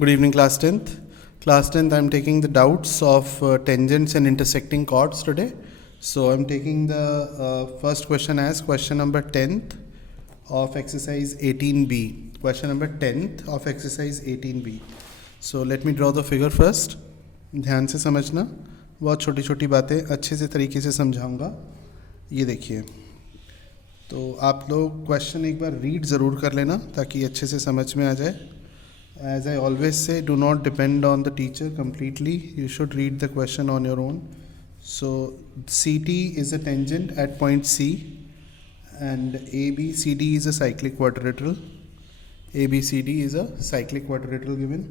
Good evening, class 10th. Class 10th, I'm taking the doubts of tangents and intersecting chords today. So I'm taking the first question as question number 10th of exercise 18b. Question number 10th of exercise 18b. So let me draw the figure first. ध्यान से समझना, बहुत छोटी छोटी बातें अच्छे से तरीके से समझाऊंगा. ये देखिए, तो आप लोग क्वेश्चन एक बार रीड ज़रूर कर लेना ताकि अच्छे से समझ में आ जाए. As I always say, do not depend on the teacher completely. You should read the question on your own. So CT is a tangent at point C, and ABCD is a cyclic quadrilateral. ABCD is a cyclic quadrilateral given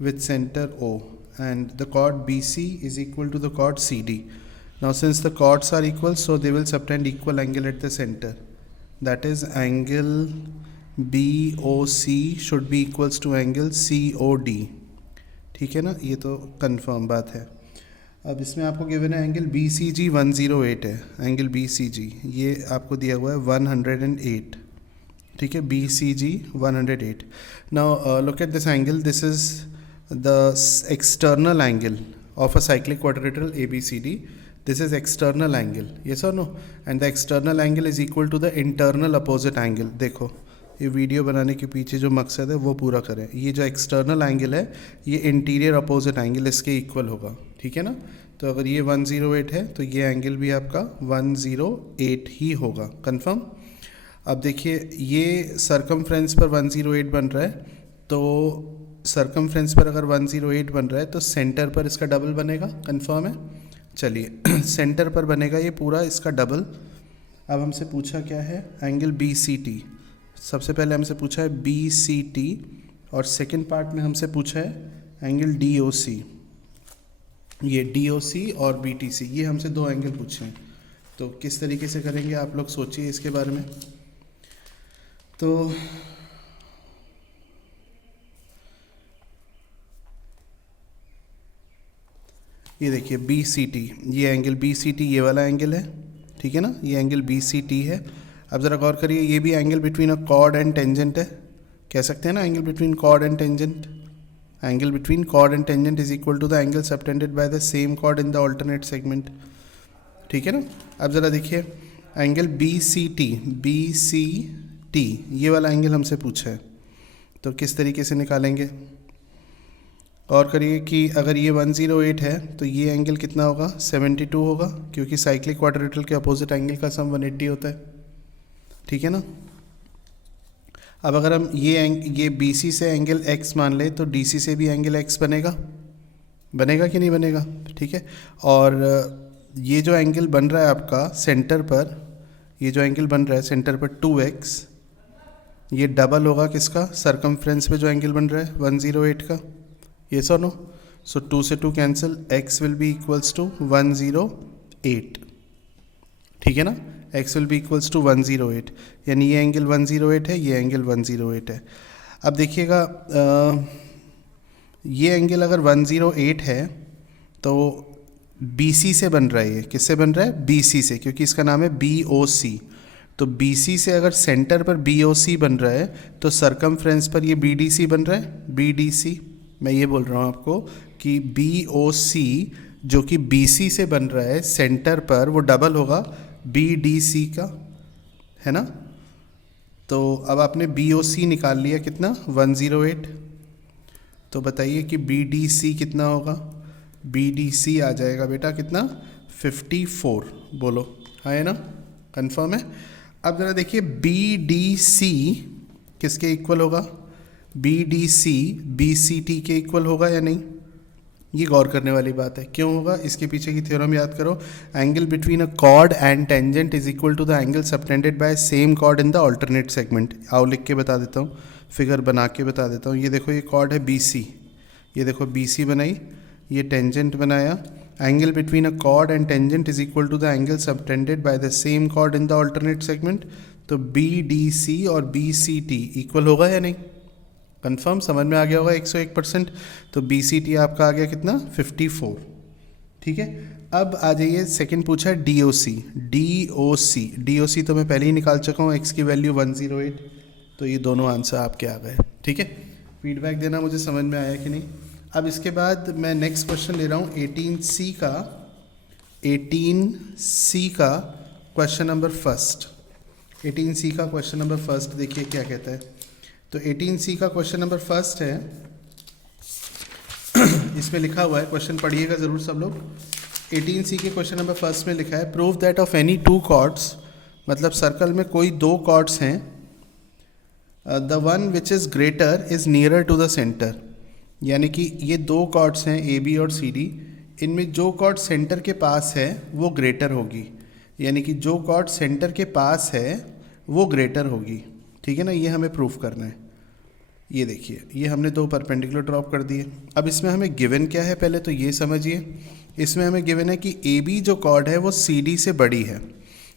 with center O, and the chord BC is equal to the chord CD. Now since the chords are equal, so they will subtend equal angle at the center. That is angle BOC should be equals to angle COD. ठीक है ना, ये तो confirm बात है. अब इसमें आपको गिवन है एंगल BCG 108 है. एंगल BCG ये आपको दिया हुआ है 108. ठीक है, BCG 108. Now look at this angle. This is the external angle of a cyclic quadrilateral ABCD. This is external angle, yes or no? And the external angle is equal to the internal opposite angle. देखो, ये video बनाने के पीछे जो मकसद है वो पूरा करें. ये जो एक्सटर्नल एंगल है ये इंटीरियर अपोजिट एंगल इसके इक्वल होगा. ठीक है ना, तो अगर ये 108 है तो ये एंगल भी आपका 108 ही होगा. कंफर्म. अब देखिए, ये सरकमफ्रेंस पर 108 बन रहा है, तो सरकमफ्रेंस पर अगर 108 बन रहा है तो सेंटर पर इसका डबल बनेगा. कंफर्म है. चलिए सेंटर पर बनेगा ये पूरा इसका डबल. अब हमसे पूछा क्या है, एंगल BCT. सबसे पहले हमसे पूछा है BCT, और सेकंड पार्ट में हमसे पूछा है एंगल DOC. ये DOC और BTC, ये हमसे दो एंगल पूछे हैं. तो किस तरीके से करेंगे आप लोग सोचिए इसके बारे में. तो ये देखिए BCT, ये एंगल BCT ये वाला एंगल है. ठीक है ना, ये एंगल BCT है. अब ज़रा गौर करिए, ये भी angle between a chord and tangent है. कह सकते हैं ना angle between chord and tangent. Angle between chord and tangent is equal to the angle subtended by the same chord in the alternate segment. ठीक है ना. अब ज़रा देखिए, एंगल BCT ये वाला एंगल हमसे पूछा है, तो किस तरीके से निकालेंगे. और करिए कि अगर ये 108 है तो ये एंगल कितना होगा, 72 होगा, क्योंकि साइक्लिक क्वाड्रिलेटरल के अपोजिट एंगल का सम 180 होता है. ठीक है ना. अब अगर हम ये BC से एंगल X मान ले तो DC से भी एंगल X बनेगा. बनेगा कि नहीं बनेगा. ठीक है. और ये जो एंगल बन रहा है आपका सेंटर पर, ये जो एंगल बन रहा है सेंटर पर 2x, ये डबल होगा किसका, सरकमफ्रेंस पे जो एंगल बन रहा है 108 का. yes or no? So 2 से 2 cancel, x will be equals to 108. ठीक है ना, x will be equals to 108. यानी ये एंगल 108 है, ये एंगल 108 है. अब देखिएगा, ये एंगल अगर 108 है तो BC से बन रहा है. ये किससे बन रहा है, BC से, क्योंकि इसका नाम है BOC. तो BC से अगर सेंटर पर BOC बन रहा है तो सरकमफ्रेंस पर ये BDC बन रहा है. BDC मैं ये बोल रहा हूँ आपको कि BOC जो कि BC से बन रहा है सेंटर पर, वो डबल होगा BDC का, है ना. तो अब आपने BOC निकाल लिया कितना, 108. तो बताइए कि BDC कितना होगा. BDC आ जाएगा बेटा कितना, 54. बोलो हाँ है ना, कंफर्म है. अब ज़रा देखिए, BDC किसके इक्वल होगा, BDC BCT के इक्वल होगा या नहीं. ये गौर करने वाली बात है. क्यों होगा, इसके पीछे की थ्योरम याद करो. Angle between a chord and tangent is equal to the angle subtended by same chord in the alternate segment. आओ लिख के बता देता हूँ, फिगर बना के बता देता हूँ. ये देखो, ये कॉर्ड है BC, ये देखो BC बनाई, ये टेंजेंट बनाया. Angle between a chord and tangent is equal to the angle subtended by the same chord in the alternate segment. तो BDC और BCT इक्वल होगा या नहीं. कंफर्म, समझ में आ गया होगा 101%. तो BCT आपका आ गया कितना, 54. ठीक है. अब आ जाइए, सेकंड पूछा है DOC. DOC तो मैं पहले ही निकाल चुका हूँ, x की वैल्यू 108. तो ये दोनों आंसर आपके आ गए. ठीक है. फीडबैक देना मुझे समझ में आया कि नहीं। अब इसके बाद मैं नेक्स्ट क्वेश्चन ले रहा हूँ 18C का क्वेश्चन नंबर फर्स्ट। 18C का क्वेश्चन नंबर फर्स्ट देखिए क्या कहता है। तो 18C का क्वेश्चन नंबर फर्स्ट है, इसमें लिखा हुआ है, क्वेश्चन पढ़िएगा ज़रूर सब लोग। 18C के क्वेश्चन नंबर फर्स्ट में लिखा है prove that of any two chords, मतलब सर्कल में कोई दो कॉर्ड्स हैं, the one which is greater is nearer to the centre. यानी कि ये दो कॉर्ड्स हैं AB और CD, इनमें जो कॉर्ड सेंटर के पास है वो ग्रेटर होगी। यानी कि जो कॉर्ड सेंटर के पास है वो ग्रेटर होगी, ठीक है ना। ये हमें प्रूफ करना है। ये देखिए, ये हमने दो परपेंडिकुलर ड्रॉप कर दिए। अब इसमें हमें गिवन क्या है, पहले तो ये समझिए। इसमें हमें गिवन है कि AB जो कॉर्ड है वो CD से बड़ी है।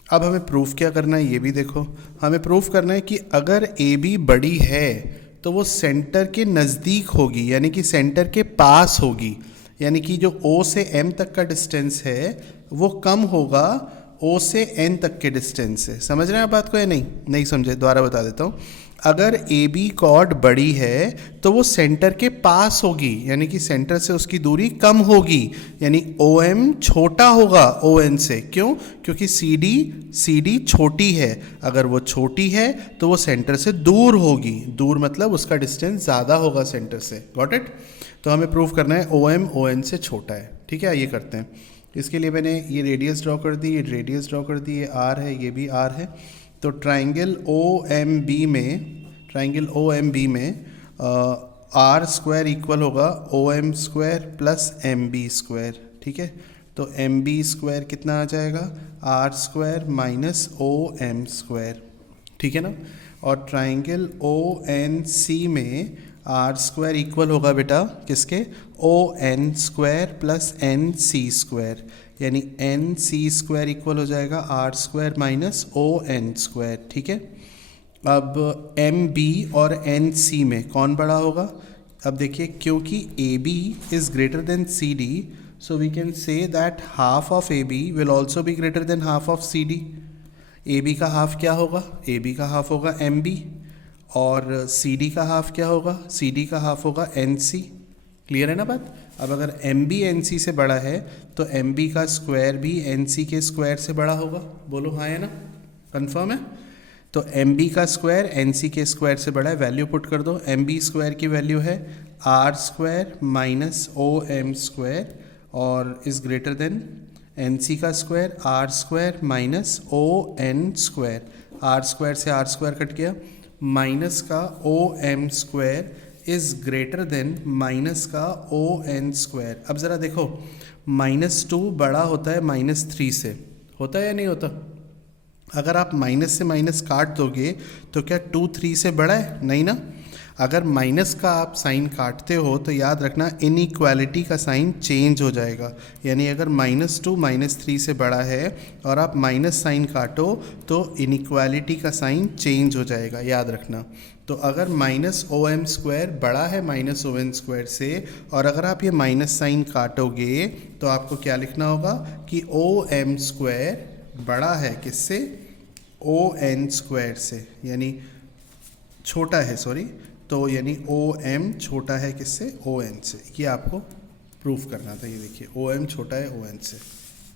अब हमें प्रूफ क्या करना है, ये भी देखो। हमें प्रूफ करना है कि अगर AB बड़ी है तो वो सेंटर के नज़दीक होगी, यानी कि सेंटर के पास होगी। यानी कि जो O से M तक का डिस्टेंस है वो कम होगा O से N तक के डिस्टेंस से। समझ रहे हैं आप बात को या नहीं समझे? दोबारा बता देता हूँ। अगर AB कॉर्ड बड़ी है तो वो सेंटर के पास होगी, यानी कि सेंटर से उसकी दूरी कम होगी, यानी OM छोटा होगा ON से। क्यों? क्योंकि CD छोटी है। अगर वो छोटी है तो वो सेंटर से दूर होगी। दूर मतलब उसका डिस्टेंस ज़्यादा होगा सेंटर से। Got it? तो हमें प्रूव करना है OM ON से छोटा है। ठीक है, ये करते हैं। इसके लिए मैंने ये रेडियस ड्रॉ कर दी, ये रेडियस ड्रॉ कर दी, ये R है, ये भी R है। तो ट्राइंगल OMB में R स्क्वायर इक्वल होगा OM square plus MB square. ठीक है, तो MB स्क्वायर कितना आ जाएगा, R square minus OM square. ठीक है ना। और ट्राइंगल ONC में R स्क्वायर इक्वल होगा बेटा किसके, ON square plus NC square, यानी NC स्क्वायर इक्वल हो जाएगा R square minus ON square. ठीक है। अब MB और NC में कौन बड़ा होगा? अब देखिए, क्योंकि AB is greater than CD, so we can say that half of AB will also be greater than half of CD। AB का हाफ क्या होगा? AB का हाफ होगा MB, और CD का हाफ क्या होगा? CD का हाफ होगा NC। क्लियर है ना बात? अब अगर MB NC से बड़ा है तो MB का स्क्वायर भी NC के स्क्वायर से बड़ा होगा। बोलो हाँ है ना, कंफर्म है? तो MB का स्क्वायर NC के स्क्वायर से बड़ा है। वैल्यू पुट कर दो। MB स्क्वायर की वैल्यू है R square minus OM square और इज़ ग्रेटर देन NC का square R square minus ON square. R square से R स्क्वायर कट गया, माइनस का OM square is greater then minus का ON स्क्वायर। अब ज़रा देखो, -2 बड़ा होता है -3 से, होता है या नहीं होता? अगर आप माइनस से माइनस काट दोगे तो क्या 2 3 से बड़ा है? नहीं ना। अगर माइनस का आप साइन काटते हो तो याद रखना इनइक्वालिटी का साइन चेंज हो जाएगा। यानी अगर -2 -3 से बड़ा है और आप माइनस साइन काटो तो इनइक्वालिटी का साइन चेंज हो जाएगा, याद रखना। तो अगर माइनस OM स्क्वायर बड़ा है माइनस ON स्क्वायर से, और अगर आप ये माइनस साइन काटोगे तो आपको क्या लिखना होगा कि OM स्क्वायर बड़ा है किससे? ON स्क्वायर से, यानी छोटा है, सॉरी। तो यानी OM छोटा है किससे? ON से। ये आपको प्रूफ करना था। ये देखिए, OM छोटा है ON से।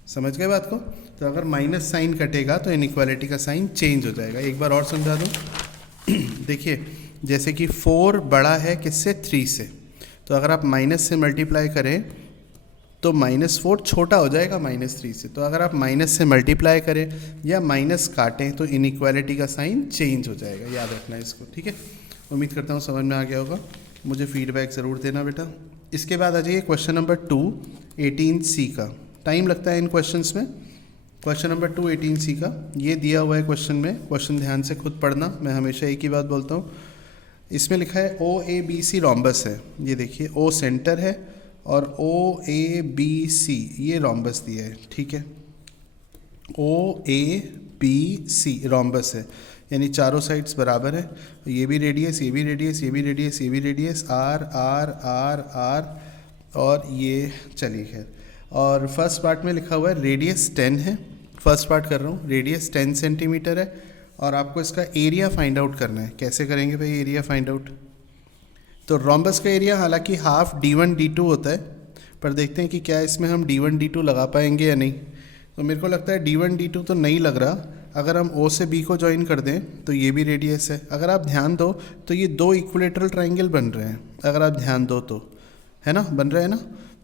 समझ गए बात को? तो अगर माइनस साइन कटेगा तो इनइक्वालिटी का साइन चेंज हो जाएगा। एक बार और समझा दूँ। देखिए, जैसे कि 4 बड़ा है किससे? 3 से। तो अगर आप माइनस से मल्टीप्लाई करें तो -4 छोटा हो जाएगा -3 से। तो अगर आप माइनस से मल्टीप्लाई करें या माइनस काटें तो इनइक्वालिटी का साइन चेंज हो जाएगा, याद रखना इसको। ठीक है, उम्मीद करता हूँ समझ में आ गया होगा। मुझे फीडबैक ज़रूर देना बेटा। इसके बाद आ जाइए क्वेश्चन नंबर 2 18C का। टाइम लगता है इन क्वेश्चंस में। क्वेश्चन नंबर 2 18C का ये दिया हुआ है क्वेश्चन में। क्वेश्चन ध्यान से खुद पढ़ना, मैं हमेशा एक ही बात बोलता हूँ। इसमें लिखा है OABC रोम्बस है। ये देखिए, O सेंटर है और OABC ये रोम्बस दिया है। ठीक है, OABC रोम्बस है, यानी चारों साइड्स बराबर है। ये भी रेडियस, ये भी रेडियस, ये भी रेडियस, ये भी radius, R R R R और ये, चलिए खैर। और फर्स्ट पार्ट में लिखा हुआ है रेडियस 10 है। फर्स्ट पार्ट कर रहा हूँ। रेडियस 10 सेंटीमीटर है और आपको इसका एरिया फाइंड आउट करना है। कैसे करेंगे भाई एरिया फाइंड आउट? तो रोम्बस का एरिया हालांकि हाफ d1 d2 होता है, पर देखते हैं कि क्या इसमें हम d1 d2 लगा पाएंगे या नहीं। तो मेरे को लगता है d1 d2 तो नहीं लग रहा। अगर हम O से B को ज्वाइन कर दें तो ये भी रेडियस है। अगर आप ध्यान दो तो ये दो इक्विलेटरल ट्राइंगल बन रहे हैं, अगर आप ध्यान दो तो, है ना, बन रहे हैं ना।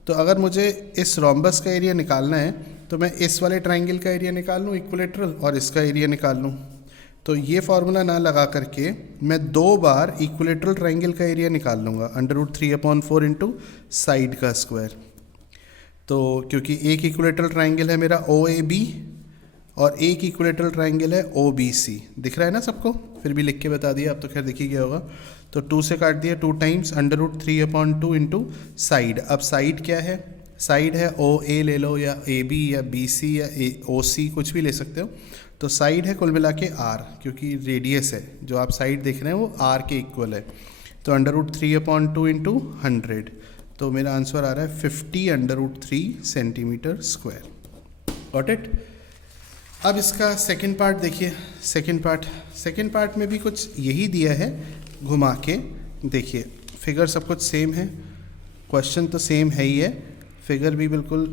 तो अगर मुझे इस रोम्बस का एरिया निकालना है तो मैं इस वाले ट्राइंगल का एरिया निकाल लूँ इक्विलेटरल, और इसका एरिया निकाल लूँ। तो ये फार्मूला ना लगा करके मैं 2 बार इक्विलेटरल ट्राइंगल का एरिया निकाल लूँगा, √3/4 इंटू साइड का स्क्वायर। तो क्योंकि एक इक्विलेटरल ट्राइंगल है मेरा OAB और एक इक्विलेटरल ट्राइंगल है OBC, दिख रहा है ना सबको, फिर भी लिख के बता दिया, अब तो खैर दिख ही गया होगा। तो 2 से काट दिया, 2 टाइम्स √3/2 इंटू साइड। अब साइड क्या है, साइड है OA ले लो या AB या BC या OC, कुछ भी ले सकते हो। तो साइड है कुल मिला के R, क्योंकि रेडियस है जो आप साइड देख रहे हैं वो R के इक्वल है। तो √3/2 इंटू 100, तो मेरा आंसर आ रहा है 50√3 सेंटीमीटर स्क्वायर। Got it. अब इसका सेकंड पार्ट देखिए। सेकंड पार्ट में भी कुछ यही दिया है, घुमा के देखिए। फिगर सब कुछ सेम है, क्वेश्चन तो सेम है ही है, फिगर भी बिल्कुल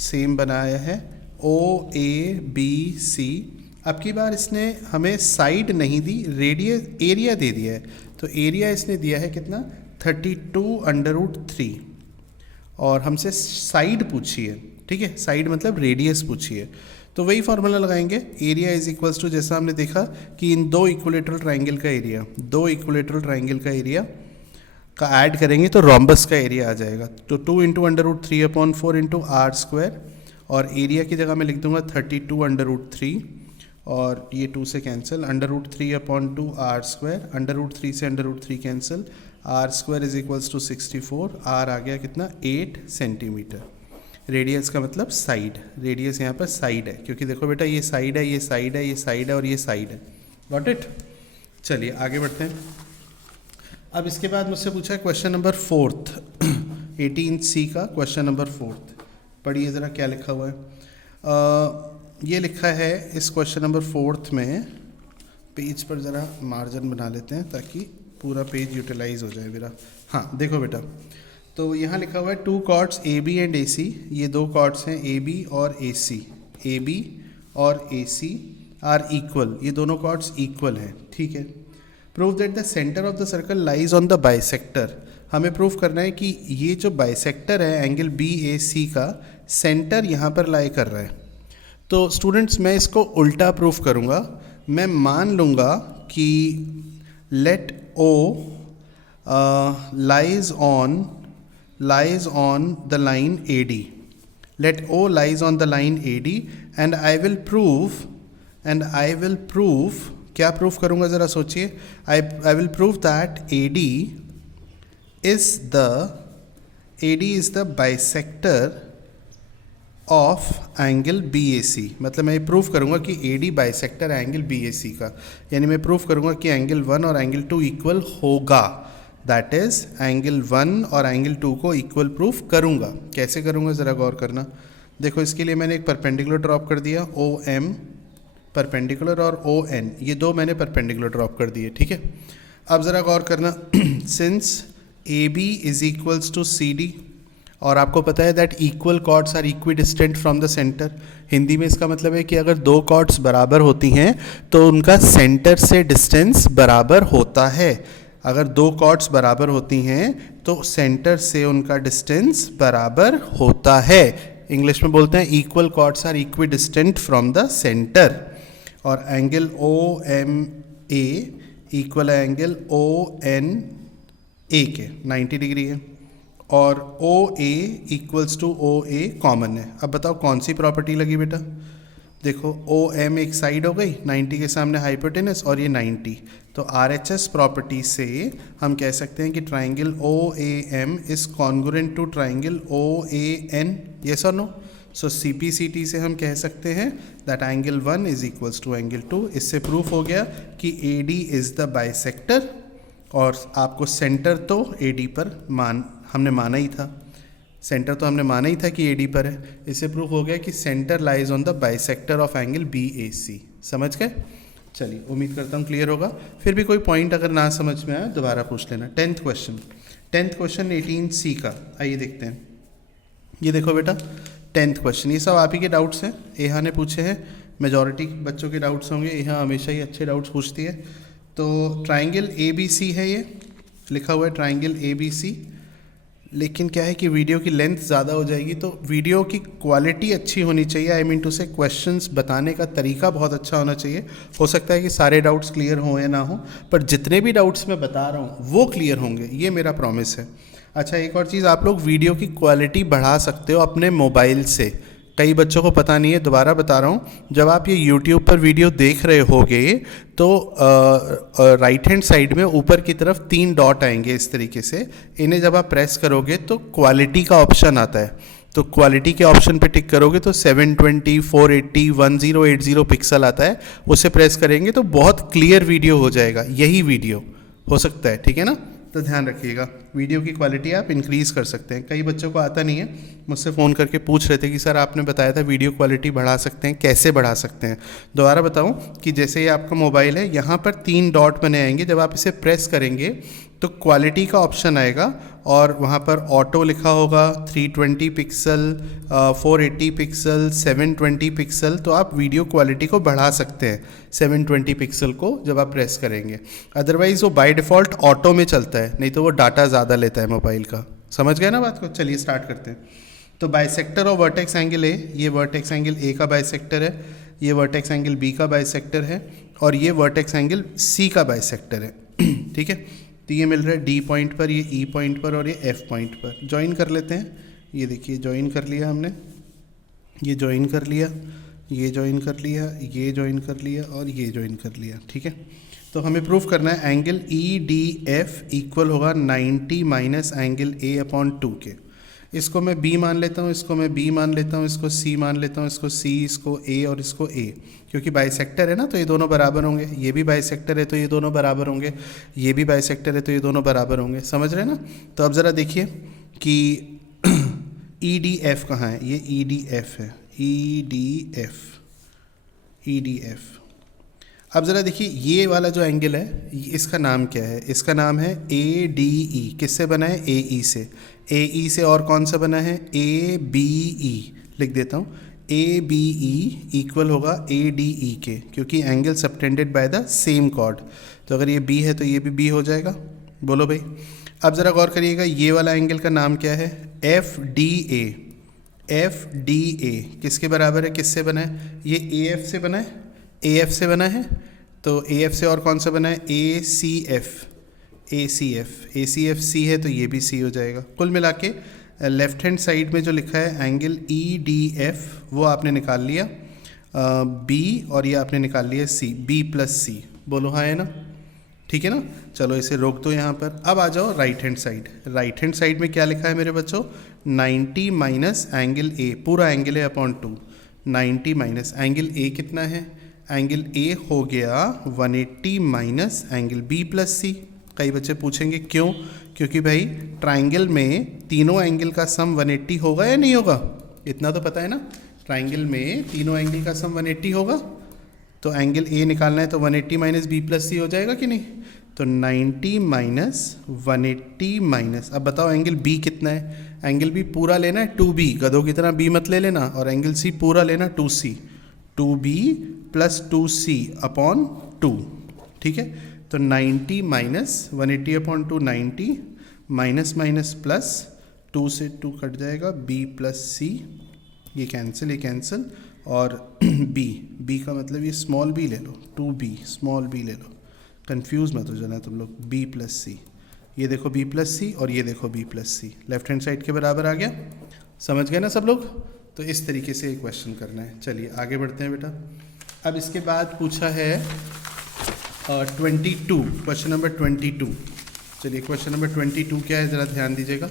सेम बनाया है, OABC। अब की बार इसने हमें साइड नहीं दी, रेडियस एरिया दे दिया है। तो एरिया इसने दिया है कितना, 32√3, और हमसे साइड पूछी है, ठीक है, साइड मतलब रेडियस पूछी है। तो वही फार्मूला लगाएंगे, एरिया इज इक्वल्स टू, जैसा हमने देखा कि इन दो इक्विलेटरल ट्राइंगल का एरिया का ऐड करेंगे तो रोम्बस का एरिया आ जाएगा। तो 2 इंटू √3/4 इंटू R², और एरिया की जगह मैं लिख दूंगा 32√3, और ये 2 से कैंसिल, √3/2 R², √3 से √3 cancel, R² is equals to 64, R आ गया कितना, 8 सेंटीमीटर। रेडियस का मतलब साइड, रेडियस यहाँ पर साइड है, क्योंकि देखो बेटा ये साइड है, ये साइड है, ये साइड है और ये साइड है। Got it. चलिए आगे बढ़ते हैं। अब इसके बाद मुझसे पूछा है क्वेश्चन नंबर 4th 18C का क्वेश्चन नंबर 4th। पढ़िए ज़रा क्या लिखा हुआ है। ये लिखा है इस क्वेश्चन नंबर 4th में, पेज पर ज़रा मार्जिन बना लेते हैं ताकि पूरा पेज यूटिलाइज हो जाए मेरा। हाँ देखो बेटा, तो यहाँ लिखा हुआ है 2 कॉर्ड्स AB एंड AC। ये 2 कॉर्ड्स हैं AB और AC, AB और AC आर इक्वल, ये दोनों कॉर्ड्स इक्वल हैं, ठीक है। Prove that the centre of the circle lies on the bisector. हमें प्रूव करना है कि ये जो बाइसेक्टर है एंगल BAC का सेंटर यहाँ पर लाई कर रहा है। तो स्टूडेंट्स मैं इसको उल्टा प्रूफ करूँगा। मैं मान लूँगा कि late O lies on the line AD. Let O lies on the line AD and I will prove क्या प्रूफ करूँगा ज़रा सोचिए। I will prove that AD is the bisector of angle BAC। मतलब मैं प्रूफ करूँगा कि AD bisector है angle BAC का, यानी मैं प्रूफ करूँगा कि एंगल 1 और एंगल 2 इक्वल होगा। दैट इज़ एंगल 1 और एंगल 2 को इक्वल प्रूफ करूँगा। कैसे करूँगा ज़रा गौर करना। देखो इसके लिए मैंने एक परपेंडिकुलर ड्रॉप कर दिया, OM परपेंडिकुलर और ON, ये दो मैंने परपेंडिकुलर ड्रॉप कर दिए, ठीक है। अब ज़रा गौर करना, since AB is equals to CD, और आपको पता है that equal chords are equidistant from the centre. Hindi में इसका मतलब है कि अगर दो कॉर्ड्स बराबर होती हैं तो उनका सेंटर से डिस्टेंस बराबर होता है। अगर दो कॉर्ड्स बराबर होती हैं तो सेंटर से उनका डिस्टेंस बराबर होता है। इंग्लिश में बोलते हैं equal chords are equidistant from the centre. और angle OMA equal angle ONA के 90 डिग्री है, और OA equals to OA common है। अब बताओ कौन सी प्रॉपर्टी लगी बेटा। देखो OM एक साइड हो गई, 90 के सामने हाइपोटेनस, और ये 90, तो RHS प्रॉपर्टी से हम कह सकते हैं कि triangle OAM is congruent to triangle OAN। Yes और नो। सो CPCT से हम कह सकते हैं that angle 1 is equals to angle 2। इससे प्रूफ हो गया कि AD इज द बाइसेक्टर, और आपको सेंटर तो AD पर हमने माना ही था, सेंटर तो हमने माना ही था कि AD पर है। इससे प्रूफ हो गया कि centre lies on the bisector of angle BAC। समझ गए। चलिए उम्मीद करता हूँ क्लियर होगा। फिर भी कोई पॉइंट अगर ना समझ में आए दोबारा पूछ लेना। 10th question, 10th question 18C का, आइए देखते हैं। ये देखो बेटा 10th क्वेश्चन, ये सब आप ही के डाउट्स हैं, एहा ने पूछे हैं, मेजॉरिटी बच्चों के डाउट्स होंगे, एहा हमेशा ही अच्छे डाउट्स पूछती है। तो ट्राइंगल ABC है, ये लिखा हुआ है ट्राइंगल ABC, लेकिन क्या है कि वीडियो की लेंथ ज़्यादा हो जाएगी, तो वीडियो की क्वालिटी अच्छी होनी चाहिए। आई मीन टू से क्वेश्चंस बताने का तरीका बहुत अच्छा होना चाहिए। हो सकता है कि सारे डाउट्स क्लियर हों या ना हो, पर जितने भी डाउट्स मैं बता रहा हूँ वो क्लियर होंगे, ये मेरा प्रॉमिस है। अच्छा, एक और चीज़, आप लोग वीडियो की क्वालिटी बढ़ा सकते हो अपने मोबाइल से। कई बच्चों को पता नहीं है, दोबारा बता रहा हूँ, जब आप ये YouTube पर वीडियो देख रहे होगे तो राइट हैंड साइड में ऊपर की तरफ 3 डॉट आएंगे इस तरीके से, इन्हें जब आप प्रेस करोगे तो क्वालिटी का ऑप्शन आता है। तो क्वालिटी के ऑप्शन पे टिक करोगे तो 720, 480, 1080 पिक्सल आता है, उसे प्रेस करेंगे तो बहुत क्लियर वीडियो हो जाएगा। यही वीडियो हो सकता है, ठीक है ना। तो ध्यान रखिएगा, वीडियो की क्वालिटी आप इंक्रीज़ कर सकते हैं। कई बच्चों को आता नहीं है, मुझसे फ़ोन करके पूछ रहे थे कि सर आपने बताया था वीडियो क्वालिटी बढ़ा सकते हैं, कैसे बढ़ा सकते हैं। दोबारा बताऊं कि जैसे ये आपका मोबाइल है, यहाँ पर 3 डॉट बने आएंगे, जब आप इसे प्रेस करेंगे तो क्वालिटी का ऑप्शन आएगा और वहाँ पर ऑटो लिखा होगा, 320 पिक्सल, 480 पिक्सल, 720 पिक्सल। तो आप वीडियो क्वालिटी को बढ़ा सकते हैं 720 पिक्सल को जब आप प्रेस करेंगे। अदरवाइज़ वो बाय डिफ़ॉल्ट ऑटो में चलता है, नहीं तो वो डाटा ज़्यादा लेता है मोबाइल का। समझ गए ना बात को। चलिए स्टार्ट करते हैं। तो बाइसेक्टर और वर्टेक्स एंगल ए, ये वर्टेक्स एंगल ए का बाइसेक्टर है, ये वर्टेक्स एंगल बी का बाइसेक्टर है, और ये वर्टेक्स एंगल सी का बाइसेक्टर है। ठीक है, तो ये मिल रहा है डी पॉइंट पर, ये ई पॉइंट पर और ये एफ पॉइंट पर। ज्वाइन कर लेते हैं। ये देखिए ज्वाइन कर लिया हमने, ये ज्वाइन कर लिया, ये ज्वाइन कर लिया, ये ज्वाइन कर लिया और ये ज्वाइन कर लिया। ठीक है, तो हमें प्रूफ करना है angle E D F equal होगा 90 माइनस एंगल ए अपॉन 2 के। इसको मैं बी मान लेता हूँ, इसको मैं बी मान लेता हूँ, इसको सी मान लेता हूँ, इसको सी, इसको ए और इसको ए, क्योंकि बाइसेक्टर है ना तो ये दोनों बराबर होंगे। ये भी बाइसेक्टर है तो ये दोनों बराबर होंगे, ये भी बाइसेक्टर है तो ये दोनों बराबर होंगे। समझ रहे हैं ना। तो अब ज़रा देखिए कि ई डी एफ कहाँ है, ये ई डी एफ है, E D F, E D F. अब ज़रा देखिए ये वाला जो एंगल है इसका नाम क्या है, इसका नाम है ए डी ई। किससे बना है, ए ई से। ए ई से और कौन सा बना है, ए बी ई। लिख देता हूँ, ए बी ई इक्वल होगा ए डी ई के, क्योंकि angle subtended by the same chord. तो अगर ये बी है तो ये भी बी हो जाएगा। बोलो भाई। अब ज़रा गौर करिएगा, ये वाला एंगल का नाम क्या है, F D A. F D A किसके बराबर है, किससे बना है, ये ए एफ से बना है, ए एफ से बना है। तो ए एफ से और कौन सा बना है, ए सी एफ, ए सी एफ, ए सी एफ सी है तो ये भी सी हो जाएगा। कुल मिला के लेफ्ट हैंड साइड में जो लिखा है एंगल ई डी एफ वो आपने निकाल लिया, बी और ये आपने निकाल लिया सी, बी प्लस सी। बोलो हाँ है ना, ठीक है ना। चलो इसे रोक दो यहाँ पर। अब आ जाओ right hand side. Right hand side में क्या लिखा है मेरे बच्चों, 90 माइनस एंगल ए, पूरा एंगल है अपॉन 2। 90 माइनस एंगल ए कितना है, एंगल ए हो गया 180 माइनस एंगल बी प्लस सी। कई बच्चे पूछेंगे क्यों, क्योंकि भाई ट्राइंगल में तीनों एंगल का सम 180 होगा या नहीं होगा, इतना तो पता है ना। ट्राइंगल में तीनों एंगल का सम 180 होगा, तो एंगल ए निकालना है तो 180 माइनस बी प्लस सी हो जाएगा कि नहीं। तो 90 माइनस 180 माइनस, अब बताओ एंगल बी कितना है, एंगल बी पूरा लेना है 2b, गधों की तरह बी मत ले लेना, और एंगल सी पूरा लेना 2c, 2b plus 2c upon 2। ठीक है, तो 90 minus 180 upon 2, 90 minus minus plus 2 से 2 कट जाएगा, b प्लस सी, ये कैंसिल, ये कैंसिल, और b का मतलब ये स्मॉल b ले लो, 2b स्मॉल b ले लो, कंफ्यूज मत हो जाना तुम लोग। b प्लस सी, ये देखो b प्लस सी और ये देखो b प्लस सी, लेफ्ट हैंड साइड के बराबर आ गया। समझ गए ना सब लोग। तो इस तरीके से एक क्वेश्चन करना है। चलिए आगे बढ़ते हैं बेटा। अब इसके बाद पूछा है 22, क्वेश्चन नंबर 22। चलिए क्वेश्चन नंबर 22 क्या है, ज़रा ध्यान दीजिएगा।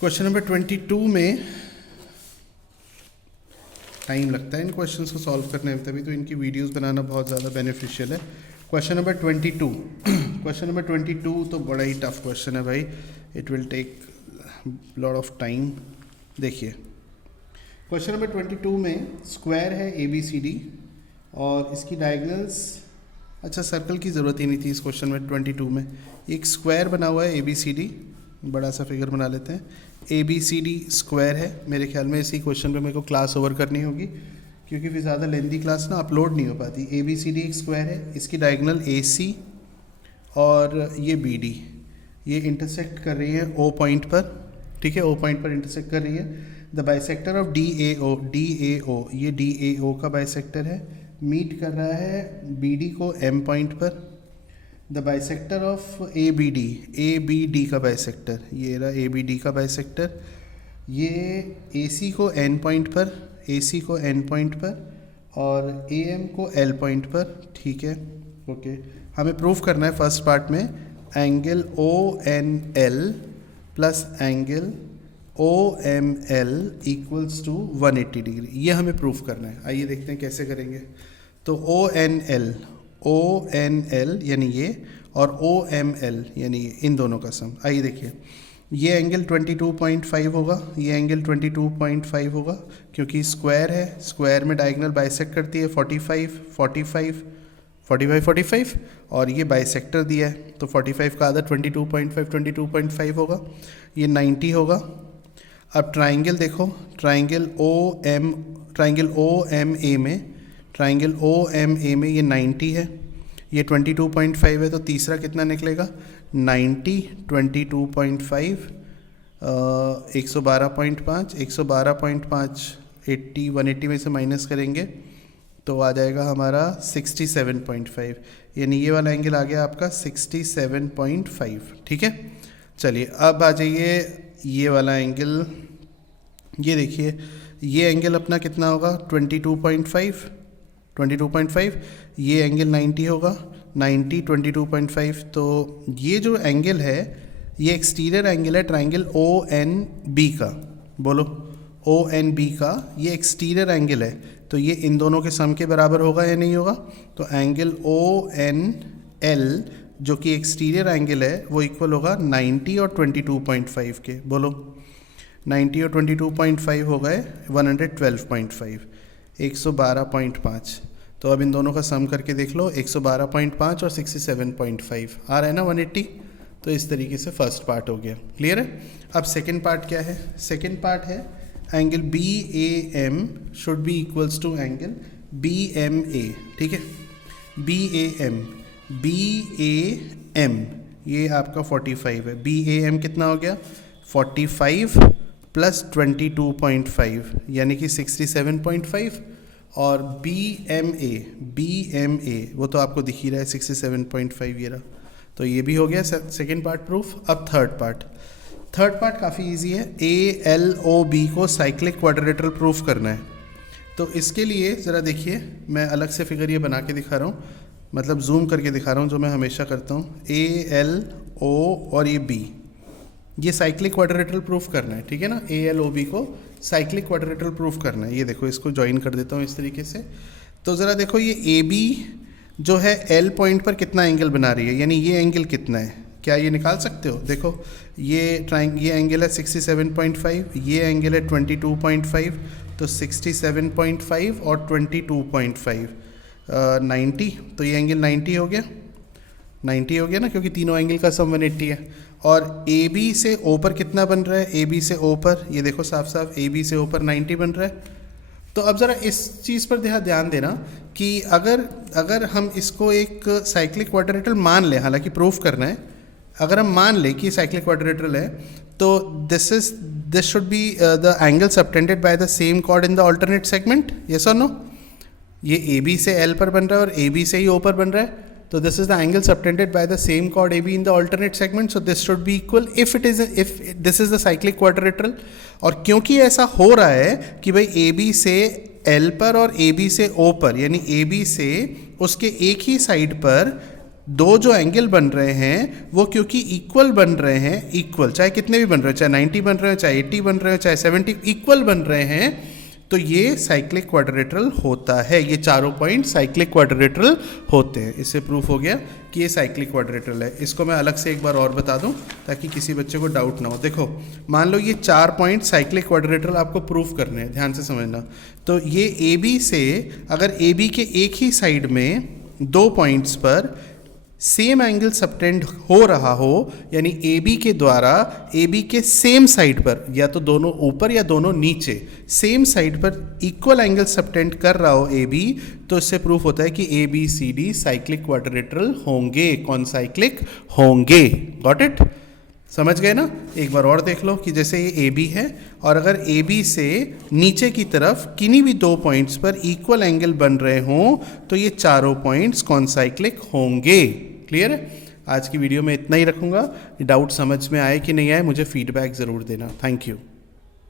क्वेश्चन नंबर 22 में टाइम लगता है इन क्वेश्चंस को सॉल्व करने में, तभी तो इनकी वीडियोस बनाना बहुत ज़्यादा बेनिफिशियल है। क्वेश्चन नंबर 22, क्वेश्चन नंबर 22 तो बड़ा ही टफ क्वेश्चन है भाई, it will take lot of time. देखिए क्वेश्चन नंबर 22 में स्क्वायर है ABCD और इसकी डायगोनल्स अच्छा, सर्कल की ज़रूरत ही नहीं थी इस क्वेश्चन में 22 में। एक स्क्वायर बना हुआ है ए बी सी डी, बड़ा सा फिगर बना लेते हैं। A B C D square है। मेरे ख्याल में इसी क्वेश्चन पे मेरे को क्लास ओवर करनी होगी, क्योंकि फिर ज़्यादा लेंदी क्लास ना अपलोड नहीं हो पाती। ए बी सी डी एक स्क्वायर है, इसकी डायगोनल ए सी और ये बी डी, ये इंटरसेक्ट कर रही है ओ पॉइंट पर, ठीक है, ओ पॉइंट पर इंटरसेक्ट कर रही है। The bisector of D A O, ये डी ए ओ का बाइसेक्टर है, मीट कर रहा है बी डी को एम पॉइंट पर। The bisector of A B D का बाइसेक्टर, ये रहा ए बी डी का बाइसेक्टर, ये ए सी को एन पॉइंट पर, ए सी को एन पॉइंट पर और ए एम को एल पॉइंट पर, ठीक है, ओके। हमें प्रूफ करना है फर्स्ट पार्ट में angle O N L plus angle O M L equals to 180 degree, ये हमें प्रूफ करना है। आइए देखते हैं कैसे करेंगे। तो ओ एन एल यानी ये और ओ एम एल यानी ये, इन दोनों का सम। आइए देखिए, ये एंगल 22.5 होगा, ये एंगल 22.5 होगा, क्योंकि स्क्वायर है, स्क्वायर में डायगोनल बाइसेक्ट करती है 45 45 45 45 और ये बाइसेक्टर दिया है, तो 45 का आधा 22.5 होगा, ये 90 होगा। अब ट्राइंगल देखो, ट्राइंगल ओ एम ए में ये 90 है, ये 22.5 है, तो तीसरा कितना निकलेगा 90 22.5 112.5 80 180 में से माइनस करेंगे तो आ जाएगा हमारा 67.5, यानी ये वाला एंगल आ गया आपका 67.5, ठीक है। चलिए अब आ जाइए ये वाला एंगल, ये देखिए ये एंगल अपना कितना होगा 22.5, ये एंगल 90 होगा, 90 22.5, तो ये जो एंगल है ये एक्सटीरियर एंगल है ट्राइंगल ओ एन बी का, बोलो ओ एन बी का ये एक्सटीरियर एंगल है, तो ये इन दोनों के सम के बराबर होगा या नहीं होगा। तो एंगल ओ एन एल जो कि एक्सटीरियर एंगल है वो इक्वल होगा 90 और 22.5 के, बोलो 90 और 22.5 हो गए 112.5 112.5। तो अब इन दोनों का सम करके देख लो, 112.5 और 67.5 आ रहा है ना 180। तो इस तरीके से फर्स्ट पार्ट हो गया, क्लियर है। अब सेकंड पार्ट क्या है, सेकंड पार्ट है angle B A M should be equals to angle B M A, ठीक है, बी ए एम ये आपका 45 है, बी ए एम कितना हो गया 45 प्लस 22.5 यानी कि 67.5 और बी एम ए वो तो आपको दिख ही रहा है 67.5 ये रहा, तो ये भी हो गया सेकेंड पार्ट प्रूफ। अब थर्ड पार्ट काफ़ी इजी है, ए एल ओ बी को साइक्लिक क्वाड्रिलेटरल प्रूफ करना है। तो इसके लिए ज़रा देखिए, मैं अलग से फिगर ये बना के दिखा रहा हूँ, मतलब जूम करके दिखा रहा हूँ जो मैं हमेशा करता हूँ। ए एल ओ और ये बी, ये साइक्लिक क्वाड्रिलेटरल प्रूफ करना है, ठीक है ना, ए एल ओ बी को साइक्लिक क्वाड्रिलेटरल प्रूफ करना है। ये देखो इसको ज्वाइन कर देता हूँ इस तरीके से। तो ज़रा देखो ये ए बी जो है एल पॉइंट पर कितना एंगल बना रही है, यानी ये एंगल कितना है, क्या ये निकाल सकते हो। देखो ये एंगल है 67.5, ये एंगल है 22.5, तो 67.5 और 22.5 90, तो ये एंगल 90 हो गया, 90 हो गया ना, क्योंकि तीनों एंगल का सम 180 है। और ए बी से ओ पर कितना बन रहा है, ए बी से ओ पर, ये देखो साफ साफ ए बी से ओ पर 90 बन रहा है। तो अब ज़रा इस चीज़ पर ध्यान देना कि अगर हम इसको एक साइक्लिक क्वाड्रिलेटरल मान लें, हालांकि प्रूफ करना है, अगर हम मान लें कि साइक्लिक क्वाड्रिलेटरल है, तो this should be the angle subtended by the same chord in the alternate segment, yes और नो। ये ए बी से एल पर बन रहा है और ए बी से ही ओ पर बन रहा है, तो this is the angle subtended by the same chord AB in the alternate segment, so this should be equal if this is the cyclic quadrilateral। और क्योंकि ऐसा हो रहा है कि भाई AB से L पर और AB से O पर, यानी AB से उसके एक ही साइड पर दो जो एंगल बन रहे हैं वो क्योंकि इक्वल बन रहे हैं, इक्वल चाहे कितने भी बन रहे हो, चाहे 90 बन रहे हो, चाहे 80 बन रहे हो, चाहे 70, इक्वल बन रहे हैं, तो ये साइक्लिक क्वाड्रिलेटरल होता है। ये चारों पॉइंट साइक्लिक क्वाड्रिलेटरल होते हैं। इससे प्रूफ हो गया कि ये साइक्लिक क्वाड्रिलेटरल है। इसको मैं अलग से एक बार और बता दूं ताकि किसी बच्चे को डाउट ना हो। देखो मान लो ये 4 पॉइंट साइक्लिक क्वाड्रिलेटरल आपको प्रूफ करने हैं, ध्यान से समझना। तो ये ए बी से, अगर ए बी के एक ही साइड में दो पॉइंट्स पर सेम एंगल सबटेंड हो रहा हो, यानी ए बी के द्वारा ए बी के सेम साइड पर, या तो दोनों ऊपर या दोनों नीचे, सेम साइड पर इक्वल एंगल सबटेंड कर रहा हो ए बी, तो इससे प्रूफ होता है कि A B C D cyclic quadrilateral होंगे, कौन साइक्लिक होंगे। Got it? समझ गए ना? एक बार और देख लो कि जैसे ये ए बी है और अगर ए बी से नीचे की तरफ किन्हीं भी दो पॉइंट्स पर इक्वल एंगल बन रहे हों तो ये चारों पॉइंट्स कॉन्साइक्लिक होंगे। क्लियर है? आज की वीडियो में इतना ही रखूंगा। डाउट समझ में आए कि नहीं आए मुझे फीडबैक ज़रूर देना। Thank you.